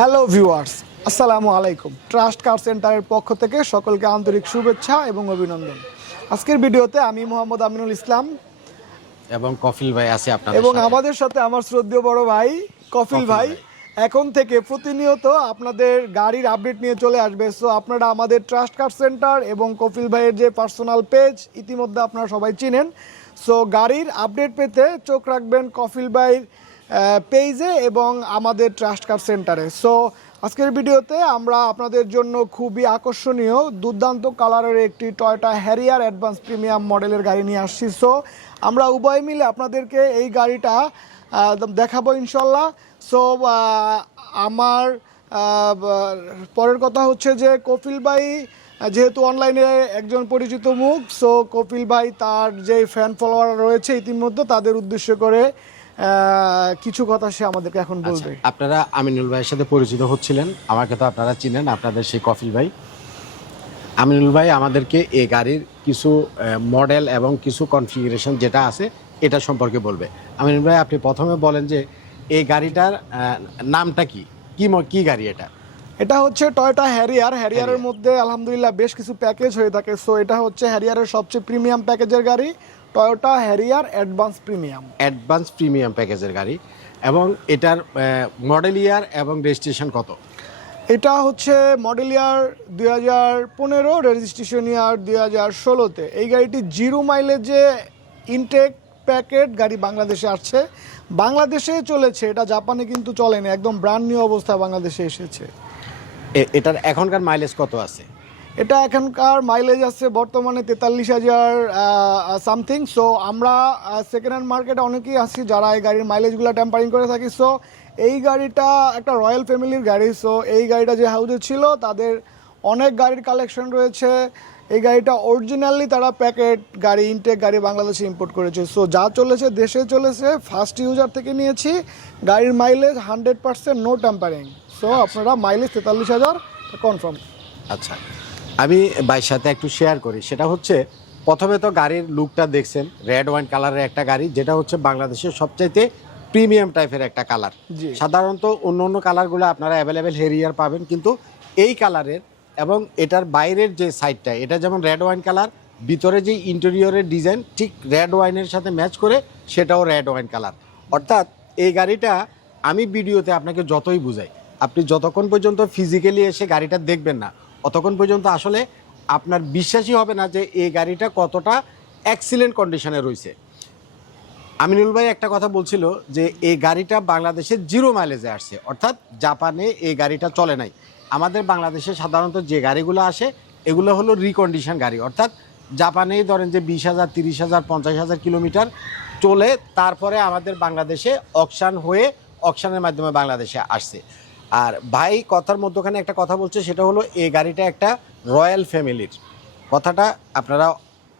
Hello viewers, আসসালামু আলাইকুম। Trust কার সেন্টারের পক্ষ থেকে সকলকে আন্তরিক শুভেচ্ছা এবং অভিনন্দন। আজকের ভিডিওতে আমি মোহাম্মদ আমিনুল ইসলাম এবং কফিল ভাই আছে আপনাদের এবং সাথে। আমাদের সাথে আমার শ্রদ্ধেয় বড় ভাই কফিল ভাই এখন থেকে প্রতিনিয়ত আপনাদের গাড়ির আপডেট নিয়ে চলে আসবে। সো আপনারা আমাদের ট্রাস্ট কার সেন্টার এবং কফিল ভাইয়ের যে পার্সোনাল পেজ ইতিমধ্যে আপনারা সবাই চিনেন। সো গাড়ির আপডেট পেতে চোখ রাখবেন কফিল ভাইয়ের পেজে এবং আমাদের ট্রাস্ট কার সেন্টারে। সো আজকের ভিডিওতে আমরা আপনাদের জন্য খুবই আকর্ষণীয় দুর্দান্ত কালারের একটি টয়োটা হ্যারিয়ার অ্যাডভান্স প্রিমিয়াম মডেলের গাড়ি নিয়ে আসছি। সো আমরা উভয় মিলে আপনাদেরকে এই গাড়িটা দেখাবো ইনশাল্লাহ। সো আমার পরের কথা হচ্ছে যে কপিল ভাই যেহেতু অনলাইনে একজন পরিচিত মুখ, সো কপিল ভাই তার যে ফ্যান ফলোয়ার রয়েছে ইতিমধ্যে তাদের উদ্দেশ্য করে কিছু কথা সে আমাদেরকে এখন বলবে। আপনারা আমিনুল ভাইয়ের সাথে পরিচিত হচ্ছিলেন, আমাকে তো আপনারা চিনেন, আপনাদের সেই কফিল ভাই। আমিনুল ভাই আমাদেরকে এই গাড়ির কিছু মডেল এবং কিছু কনফিগারেশন যেটা আছে এটা সম্পর্কে বলবে। আমিনুল ভাই, আপনি প্রথমে বলেন যে এই গাড়িটার নামটা কি, কি গাড়ি এটা? এটা হচ্ছে টয়োটা হ্যারিয়ারের মধ্যে আলহামদুলিল্লাহ বেশ কিছু প্যাকেজ হয়ে থাকে। সো এটা হচ্ছে হ্যারিয়ারের সবচেয়ে প্রিমিয়াম প্যাকেজের গাড়ি, টয়োটা হ্যারিয়ার অ্যাডভান্স প্রিমিয়াম প্যাকেজের গাড়ি। এবং এটার মডেল ইয়ার এবং রেজিস্ট্রেশন কত? এটা হচ্ছে মডেল ইয়ার 2015, রেজিস্ট্রেশন ইয়ার 2016-তে। এই গাড়িটি জিরো মাইলেজে ইনটেক প্যাকেট গাড়ি বাংলাদেশে আসছে, বাংলাদেশে চলেছে। এটা জাপানে কিন্তু চলেনি, একদম ব্র্যান্ড নিউ অবস্থায় বাংলাদেশে এসেছে। এটার এখনকার মাইলেজ কত আছে? এটা এখনকার মাইলেজ আছে বর্তমানে 43,000 সামথিং। সো আমরা সেকেন্ড হ্যান্ড মার্কেটে অনেকেই আছি যারা এই গাড়ির মাইলেজগুলো টেম্পারিং করে থাকি। সো এই গাড়িটা একটা রয়্যাল ফ্যামিলির গাড়ি। সো এই গাড়িটা যে হাউজে ছিল তাদের অনেক গাড়ির কালেকশন রয়েছে। এই গাড়িটা অরিজিনালি তারা প্যাকেট গাড়ি, ইনটেক গাড়ি বাংলাদেশে ইম্পোর্ট করেছে। সো যা চলেছে দেশে চলেছে, ফার্স্ট ইউজার থেকে নিয়েছি। গাড়ির মাইলেজ 100% নো টেম্পারিং। সো আপনারা মাইলেজ 43,000 কনফার্ম। আচ্ছা, আমি ভাইয়ের সাথে একটু শেয়ার করি। সেটা হচ্ছে, প্রথমে তো গাড়ির লুকটা দেখছেন, রেড ওয়াইন কালারের একটা গাড়ি, যেটা হচ্ছে বাংলাদেশের সবচাইতে প্রিমিয়াম টাইপের একটা কালার। সাধারণত অন্য অন্য কালারগুলো আপনারা অ্যাভেলেবেল হেরিয়ার পাবেন, কিন্তু এই কালারের এবং এটার বাইরের যে সাইডটা, এটা যেমন রেড ওয়াইন কালার, ভিতরে যে ইন্টেরিয়রের ডিজাইন ঠিক রেড ওয়াইনের সাথে ম্যাচ করে, সেটাও রেড ওয়াইন কালার। অর্থাৎ এই গাড়িটা আমি ভিডিওতে আপনাকে যতই বুঝাই, আপনি যতক্ষণ পর্যন্ত ফিজিক্যালি এসে গাড়িটা দেখবেন না, অতক্ষণ পর্যন্ত আসলে আপনার বিশ্বাসই হবে না যে এই গাড়িটা কতটা এক্সিলেন্ট কন্ডিশনে রয়েছে। আমিনুল ভাই একটা কথা বলছিল যে এই গাড়িটা বাংলাদেশে জিরো মাইলেজে আসছে, অর্থাৎ জাপানে এই গাড়িটা চলে নাই। আমাদের বাংলাদেশে সাধারণত যে গাড়িগুলো আসে এগুলো হলো রিকন্ডিশন গাড়ি, অর্থাৎ জাপানেই ধরেন যে 20,000, 30,000, 50,000 কিলোমিটার চলে, তারপরে আমাদের বাংলাদেশে অকশান হয়ে অকশানের মাধ্যমে বাংলাদেশে আসছে। আর ভাই কথার মধ্যখানে একটা কথা বলছে, সেটা হলো এই গাড়িটা একটা রয়্যাল ফ্যামিলির। কথাটা আপনারা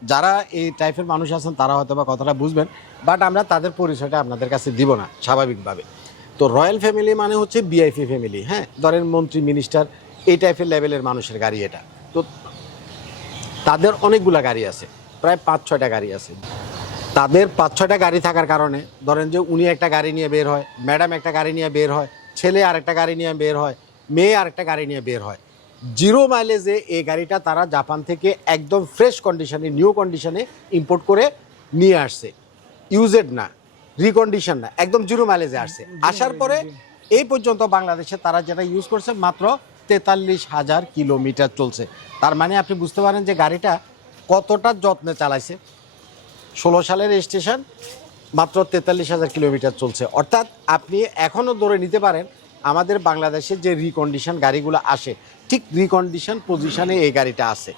যারা এই টাইপের মানুষ আছেন তারা হয়তো বা কথাটা বুঝবেন, বাট আমরা তাদের পরিচয়টা আপনাদের কাছে দিব না স্বাভাবিকভাবে। তো রয়্যাল ফ্যামিলি মানে হচ্ছে ভিআইপি ফ্যামিলি, হ্যাঁ, ধরেন মন্ত্রী, মিনিস্টার, এই টাইপের লেভেলের মানুষের গাড়ি এটা। তো তাদের অনেকগুলা গাড়ি আছে, প্রায় 5-6টা গাড়ি আছে। তাদের 5-6টা গাড়ি থাকার কারণে ধরেন যে উনি একটা গাড়ি নিয়ে বের হয়, ম্যাডাম একটা গাড়ি নিয়ে বের হয়, ছেলে আরেকটা গাড়ি নিয়ে বের হয়, মেয়ে আরেকটা গাড়ি নিয়ে বের হয়। জিরো মাইলেজে এই গাড়িটা তারা জাপান থেকে একদম ফ্রেশ কন্ডিশনে, নিউ কন্ডিশনে ইম্পোর্ট করে নিয়ে আসছে। ইউজেড না, রিকন্ডিশন না, একদম জিরো মাইলেজে আসছে। আসার পরে এই পর্যন্ত বাংলাদেশে তারা যেটা ইউজ করছে মাত্র 43,000 কিলোমিটার চলছে। তার মানে আপনি বুঝতে পারেন যে গাড়িটা কতটা যত্নে চালাইছে। 16 সালের রেজিস্ট্রেশন, মাত্র 43,000 কিলোমিটার চলছে। অর্থাৎ আপনি এখনও ধরে নিতে পারেন আমাদের বাংলাদেশে যে রিকন্ডিশন গাড়িগুলো আসে ঠিক রিকন্ডিশন পজিশনে এই গাড়িটা আছে,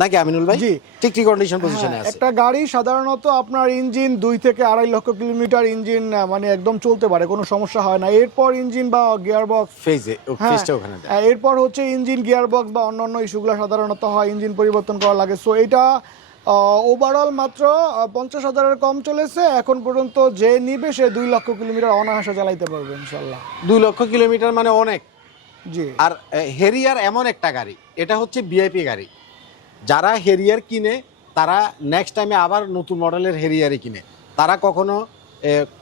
নাকি আমিনুল ভাই? জি, ঠিক রিকন্ডিশন পজিশনে আছে। একটা গাড়ি সাধারণত আপনার ইঞ্জিন 2 থেকে 2.5 লক্ষ কিলোমিটার ইঞ্জিন মানে একদম চলতে পারে, কোনো সমস্যা হয় না। এরপর ইঞ্জিন বা গিয়ার বক্স ফেজটা ওখানে দেয়। এরপর হচ্ছে ইঞ্জিন, গিয়ার বক্স বা অন্যান্য ইস্যুগুলো সাধারণত হয়, ইঞ্জিন পরিবর্তন করা লাগে। সো এটা ওভারঅল মাত্র 50,000-এর কম চলেছে এখন পর্যন্ত। যে নিবে সে 2 লক্ষ কিলোমিটার অনায়াসে চালাইতে পারবে ইনশাল্লাহ। 2 লক্ষ কিলোমিটার মানে অনেক। জি। আর হেরিয়ার এমন একটা গাড়ি, এটা হচ্ছে ভিআইপি গাড়ি। যারা হেরিয়ার কিনে তারা নেক্সট টাইমে আবার নতুন মডেলের হেরিয়ারই কিনে। তারা কখনো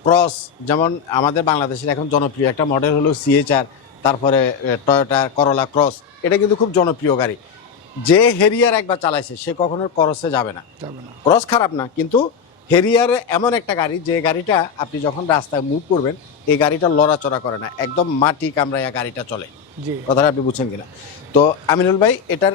ক্রস, যেমন আমাদের বাংলাদেশের এখন জনপ্রিয় একটা মডেল হলো CHR, তারপরে টয়োটা করোলা ক্রস, এটা কিন্তু খুব জনপ্রিয় গাড়ি। যে হেরিয়ার একবার চালাইছে সে কখনো ক্রসে যাবে না। ক্রস খারাপ না, কিন্তু হেরিয়ার এমন একটা গাড়ি যে গাড়িটা আপনি যখন রাস্তায় মুভ করবেন এই গাড়িটা লড়াচড়া করে না, একদম মাটি কামড়াইয়া গাড়িটা চলে। কথাটা আপনি বুঝছেন কিনা? তো আমিনুল ভাই এটার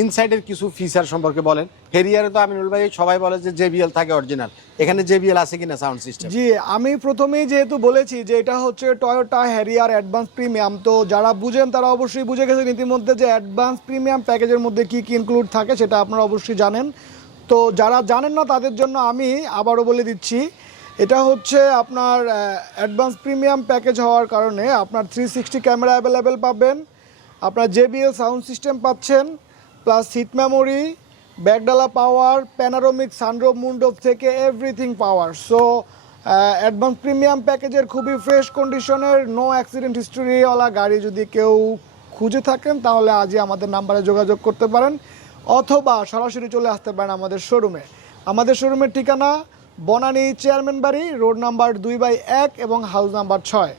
ইনসাইডের কিছু ফিচার সম্পর্কে বলেন। হেরিয়ারে তো আমিনুল ভাই সবাই বলে যে জেবিএল থাকে অরিজিনাল, এখানে জেবিএল আছে কিনা সাউন্ড সিস্টেম? জি, আমি প্রথমেই যেহেতু বলেছি যে এটা হচ্ছে টয়োটা হ্যারিয়ার অ্যাডভান্স প্রিমিয়াম, তো যারা বুঝেন তারা অবশ্যই বুঝে গেছেন ইতিমধ্যে যে অ্যাডভান্স প্রিমিয়াম প্যাকেজের মধ্যে কি কি ইনক্লুড থাকে সেটা আপনারা অবশ্যই জানেন। তো যারা জানেন না তাদের জন্য আমি আবারও বলে দিচ্ছি, এটা হচ্ছে আপনার অ্যাডভান্স প্রিমিয়াম প্যাকেজ হওয়ার কারণে আপনার 360 ক্যামেরা অ্যাভেলেবেল পাবেন, আপনার জেবিএল সাউন্ড সিস্টেম পাচ্ছেন, প্লাস সিট মেমোরি, ব্যাকডালা পাওয়ার, প্যানারোমিক সানরুফ মুন্ডোফ থেকে এভরিথিং পাওয়ার। সো অ্যাডভান্স প্রিমিয়াম প্যাকেজের খুবই ফ্রেশ কন্ডিশনের নো অ্যাক্সিডেন্ট হিস্টোরিওয়ালা গাড়ি যদি কেউ খুঁজে থাকেন তাহলে আজই আমাদের নাম্বারে যোগাযোগ করতে পারেন, অথবা সরাসরি চলে আসতে পারেন আমাদের শোরুমে। আমাদের শোরুমের ঠিকানা বনানী চেয়ারম্যান বাড়ি, রোড নাম্বার 2/1 এবং হাউস নাম্বার 6।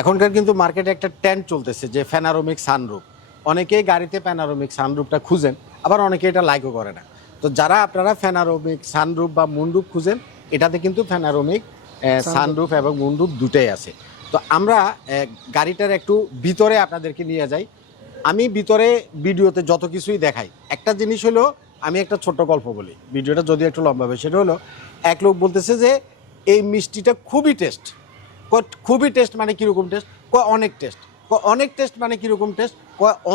এখনকার কিন্তু মার্কেটে একটা ট্রেন্ড চলতেছে যে প্যানারোমিক সানরুফ, অনেকেই গাড়িতে প্যানারোমিক সানরুফটা খুঁজেন, আবার অনেকে এটা লাইকও করে না। তো যারা আপনারা প্যানারোমিক সানরুফ বা মুন্ডুপ খুঁজেন, এটাতে কিন্তু প্যানারোমিক সানরুফ এবং মুন্ডুপ দুটোই আছে। তো আমরা গাড়িটার একটু ভিতরে আপনাদেরকে নিয়ে যাই। আমি ভিতরে ভিডিওতে যত কিছুই দেখাই, একটা জিনিস হলো আমি একটা ছোট্ট গল্প বলি, ভিডিওটা যদিও একটু লম্বা হবে। সেটা হলো এক লোক বলতেছে যে এই মিষ্টিটা খুবই টেস্ট। খুবই টেস্ট মানে কীরকম টেস্ট? অনেক টেস্ট। অনেক টেস্ট মানে কীরকম টেস্ট?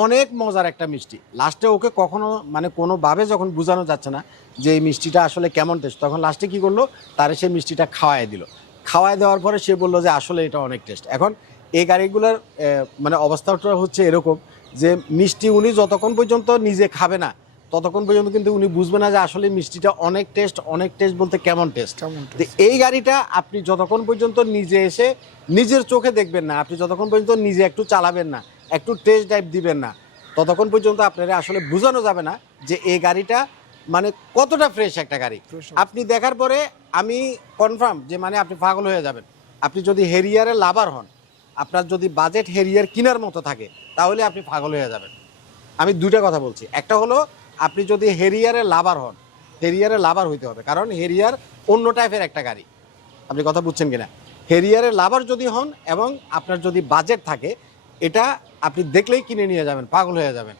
অনেক মজার একটা মিষ্টি। লাস্টে ওকে কখনো মানে কোনোভাবে যখন বোঝানো যাচ্ছে না যে এই মিষ্টিটা আসলে কেমন টেস্ট, তখন লাস্টে কী করলো, তারে সে মিষ্টিটা খাওয়াই দিল। খাওয়াই দেওয়ার পরে সে বললো যে আসলে এটা অনেক টেস্ট। এখন এই গাড়িগুলোর মানে অবস্থাটা হচ্ছে এরকম যে মিষ্টি উনি যতক্ষণ পর্যন্ত নিজে খাবে না ততক্ষণ পর্যন্ত কিন্তু উনি বুঝবে না যে আসলে মিষ্টিটা অনেক টেস্ট। অনেক টেস্ট বলতে কেমন টেস্ট। এই গাড়িটা আপনি যতক্ষণ পর্যন্ত নিজে এসে নিজের চোখে দেখবেন না, আপনি যতক্ষণ পর্যন্ত নিজে একটু চালাবেন না, একটু টেস্ট ড্রাইভ দিবেন না, ততক্ষণ পর্যন্ত আপনারা আসলে বোঝানো যাবে না যে এই গাড়িটা মানে কতটা ফ্রেশ একটা গাড়ি। আপনি দেখার পরে আমি কনফার্ম যে মানে আপনি পাগল হয়ে যাবেন। আপনি যদি হেরিয়ারের লাভার হন, আপনার যদি বাজেট হেরিয়ার কেনার মতো থাকে, তাহলে আপনি পাগল হয়ে যাবেন। আমি দুইটা কথা বলছি, একটা হলো আপনি যদি হেরিয়ারের লাভার হন, হেরিয়ারের লাভার হইতে হবে, কারণ হেরিয়ার অন্য টাইপের একটা গাড়ি। আপনি কথা বুঝছেন কিনা? হেরিয়ারের লাভার যদি হন এবং আপনার যদি বাজেট থাকে, এটা আপনি দেখলেই কিনে নিয়ে যাবেন, পাগল হয়ে যাবেন।